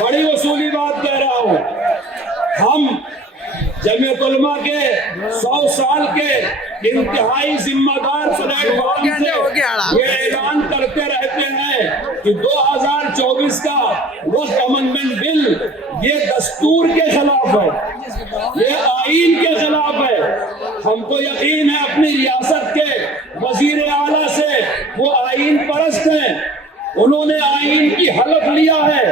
बड़ी वसूली बात कह रहा हूँ। हम जमीयत उलमा के 100 साल के इंतहाई जिम्मेदार प्लेटफॉर्म से ये ऐलान करते रहते हैं कि 2024 का वक्फ अमेंडमेंट बिल ये दस्तूर के खिलाफ है, ये आईन के खिलाफ है। हमको यकीन है अपनी रियासत के वजीर आला से, वो आईन परस्त हैं, उन्होंने आईन की हलफ लिया है,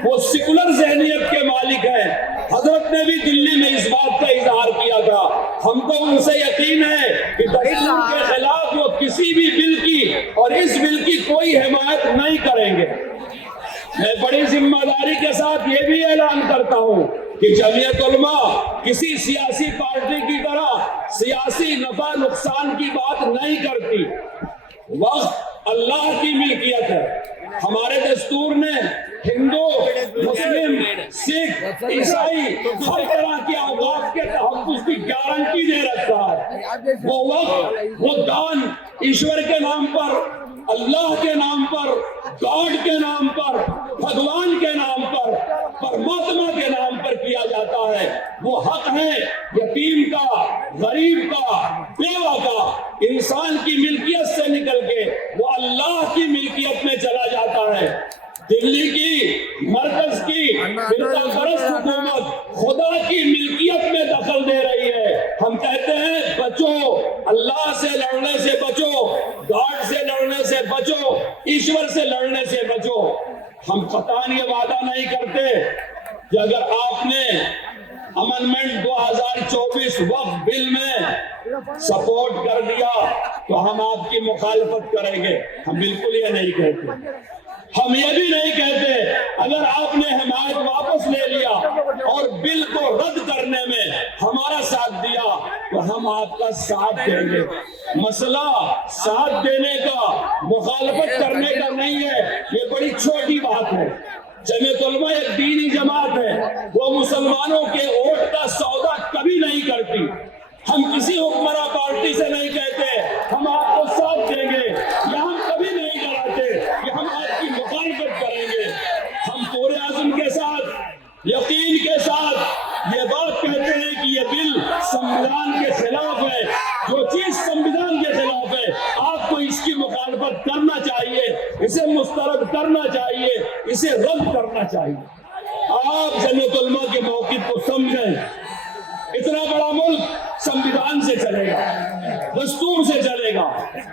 वो सेकुलर ज़हनियत के मालिक हैं। हजरत ने भी दिल्ली में इस बात का इजहार किया था। हमको उनसे यकीन है कि दस्तूर के खिलाफ वो किसी भी बिल की और इस बिल की कोई हिमायत नहीं करेंगे। मैं बड़ी जिम्मेदारी के साथ ये भी ऐलान करता हूँ कि जमीयत उलमा किसी सियासी पार्टी की तरह सियासी नफा नुकसान की बात नहीं करती। वक्त अल्लाह की मिल्कियत है। हमारे दस्तूर ने हिंदू, मुस्लिम, सिख, ईसाई हर तरह के औकाफ के तहफ़्फ़ुज़ की गारंटी दे रखा है। वो वक्त, वो दान ईश्वर के नाम पर, अल्लाह के नाम पर, गॉड के नाम पर, भगवान के नाम पर, परमात्मा के नाम पर किया जाता है। वो हक है यतीम का, गरीब का, बेवा का, इंसान की मिल्कियत से निकल के वो अल्लाह की मिल्कियत में चला जाता है। दिल्ली की, मरकज की फिरका परस्त हुकूमत खुदा की मिल्कियत में दखल दे रही है। हम कहते हैं बचो, अल्लाह से लड़ने से बचो, गॉड से लड़ने से बचो, ईश्वर से लड़ने से बचो। हम कतान ये वादा नहीं करते कि अगर आपने अमेंडमेंट 2024 वक्फ बिल में सपोर्ट कर दिया तो हम आपकी मुखालफत करेंगे। हम बिल्कुल ये नहीं कहते। हम ये भी नहीं कहते अगर आपने हिमायत वापस ले लिया और बिल को रद्द करने में हमारा साथ दिया तो हम आपका साथ देंगे। मसला साथ देने का, मुखालफत करने का नहीं है। ये बड़ी छोटी बात है। जमीयत उलमा एक दीनी जमात है, वो मुसलमानों के वोट का सौदा कभी नहीं करती। हम किसी हुक्मरान पार्टी से नहीं कहते हम आपको साथ देंगे, या हम कभी नहीं कराते कि हम आपकी मुखालफत करेंगे। हम पूरे आज़म के साथ, यकीन के साथ ये बात कहते हैं कि ये बिल संविधान के खिलाफ है। जो चीज संविधान के खिलाफ है आपको इसकी मुखालफत करना चाहिए, इसे मुस्तरद करना चाहिए, इसे रद्द करना चाहिए। आप जमीयत उलमा के मौक़िफ़ को समझें। इतना बड़ा मुल्क संविधान से चलेगा, दस्तूर से चलेगा,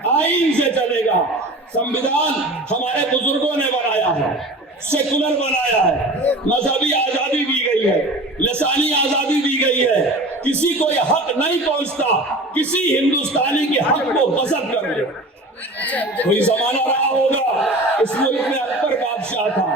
आईन से चलेगा। संविधान हमारे बुजुर्गों ने बनाया है, सेकुलर बनाया है, मजहबी आजादी दी गई है, लसानी आजादी दी गई है। किसी को यह हक नहीं पहुंचता किसी हिंदुस्तानी के हक को गज़ब करने। कोई जमाना रहा होगा इस मुल्क में अकबर बादशाह था,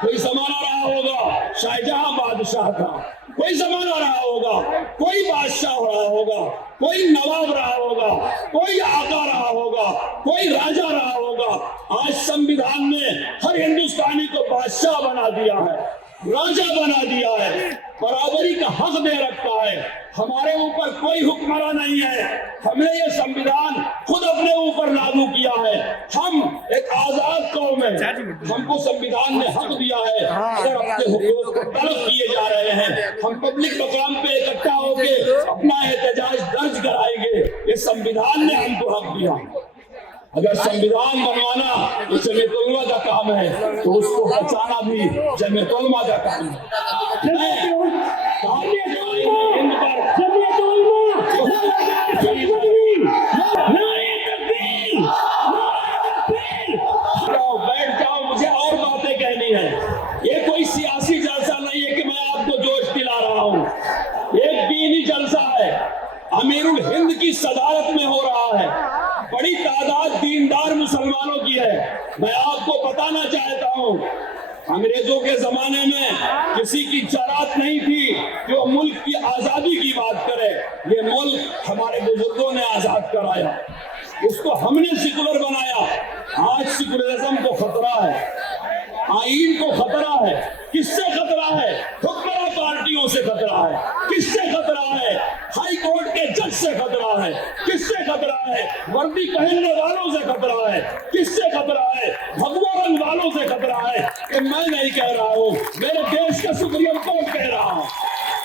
कोई जमाना रहा होगा शाहजहां बादशाह था, कोई जमाना रहा होगा कोई बादशाह रहा होगा, कोई नवाब रहा होगा, कोई आका रहा होगा, कोई राजा रहा होगा। आज संविधान ने हर हिंदुस्तानी को बादशाह बना दिया है, राजा बना दिया है, बराबरी का हक दे रखा है। हमारे ऊपर कोई हुक्मरान नहीं है, हमने ये संविधान खुद अपने ऊपर लागू किया है। हम एक आजाद कौम है, हमको संविधान ने हक दिया है। अगर अपने हुकूक को तलब किए जा रहे हैं, हम पब्लिक मकाम पे इकट्ठा होके अपना एहतजाज दर्ज कराएंगे। ये संविधान ने हमको हक दिया। अगर संविधान बनवाना तो जमीयत उलमा का काम है, तो उसको बचाना भी जमीयत उलमा का काम है। बैठ जाओ, मुझे और बातें कहनी है। ये कोई सियासी जलसा नहीं है कि मैं आपको जोश दिला रहा हूँ। एक दीनी जलसा है, अमीरुल हिंद की सदारत में हो रहा है। बड़ी तादाद दीनदार मुसलमानों की है। मैं आपको बताना चाहता हूँ, अंग्रेजों के जमाने में किसी की जरात नहीं थी जो मुल्क की आजादी की बात करे। ये मुल्क हमारे बुजुर्गों ने आजाद कराया, इसको हमने सेकुलर बनाया। आज सेकुलरिज्म को खतरा है, आईन को खतरा है। किससे खतरा है? हुक्मरान पार्टियों से खतरा है। किससे खतरा है? हाई कोर्ट के जज से खतरा है। किससे खतरा है? वर्दी पहनने वालों से खतरा है। किससे खतरा है? भगवा ہندوستان والوں سے خطرہ ہے کہ میں نہیں کہہ رہا ہوں، میرے دیش کا سپریم کورٹ کہہ رہا ہے،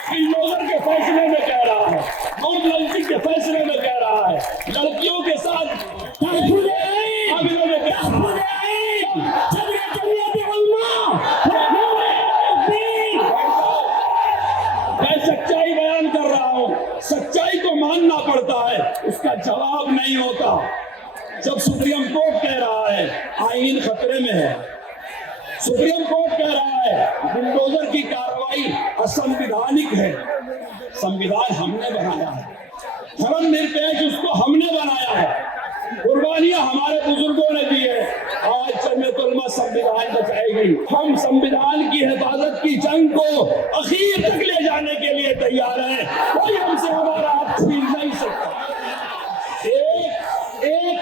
بلڈوزر کے فیصلے میں کہہ رہا ہے، نوٹ بندی کے فیصلے میں کہہ رہا ہے، لڑکیوں کے ساتھ معاملے میں کہہ رہا ہے۔ میں سچائی بیان کر رہا ہوں، سچائی کو ماننا پڑتا ہے، اس کا جواب نہیں ہوتا۔ جب سپریم کورٹ کہہ رہا ہے آئین خطرے میں ہے، سپریم کورٹ کہہ رہا ہے بلڈوزر کی کارروائی اسنویدھانک ہے، سنویدھان ہم نے بنایا ہے، دھرم نرپیکش اس کو ہم نے بنایا ہے، قربانیاں ہمارے بزرگوں نے دی ہے، آج جمعیت علماء سنویدھان بچائے گی۔ ہم سنویدھان کی حفاظت کی جنگ کو اخیر تک لے جانے کے لیے تیار ہیں، کوئی ہم سے ہمارا ہاتھ چھین نہیں سکتا۔ ایک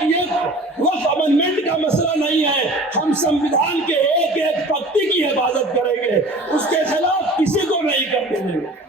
وقت امنڈمنٹ کا مسئلہ نہیں ہے، ہم سنویدھان کے ایک ایک پکتی کی حفاظت کریں گے، اس کے خلاف کسی کو نہیں کرنے دیں گے۔